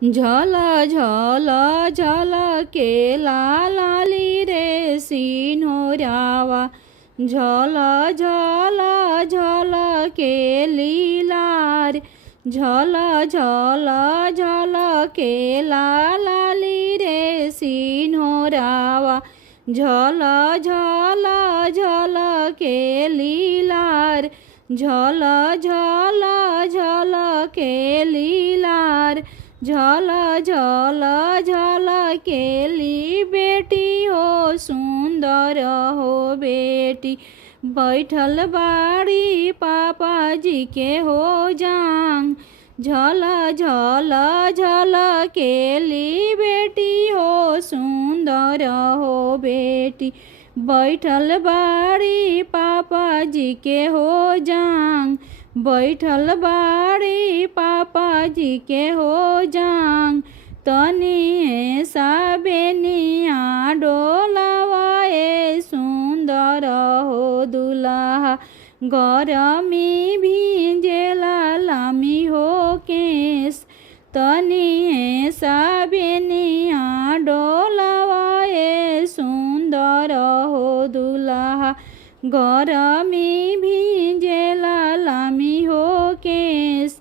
झल झल झल के लाली रे सिन्होरावा झल झल झल के लीलार झल झल झल के लाली रे सिन्होरावा झल झल झल के लीलार झल झल झल के लीलार झल झल झल के ली बेटी हो सुंदर हो बेटी बैठल बाड़ी पापा जी के हो जांग झल झल झल के ली बेटी हो सुंदर हो बेटी बैठल बाड़ी पापा जी के हो जांग बैठल बाड़ी पापा जी के हो जांग तनी सा बेनिया डोलावाए सुंदर हो दुल्हा गरमी भिजेला लामी हो केस तनी सा बेनिया डोलावाए सुंदर हो दुल्हा गरमी भिजेला लामी हो केस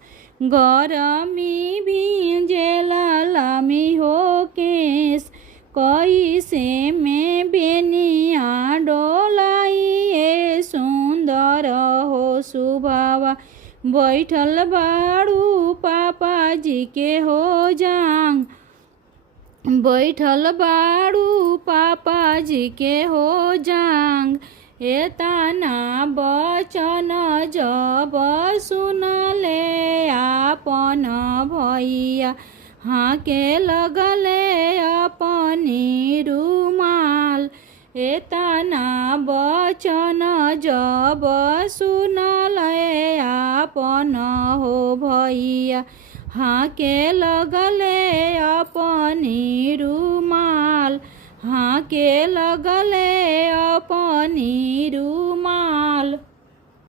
गरमी भिजेला लामी हो केस कैसे में बेनिया डोलाइए सुंदर हो सुभावा बैठल बाड़ू पापा जी के हो जांग बैठल बाड़ू पापा जी के हो जांग एतना बचन जब सुनले आपन भैया हाँके लगले अपनी रुमाल एतना बचन जब सुनले आपन हो भैया हाँके लगले अपनी रुमाल हाँके लगले अपनी रुमाल।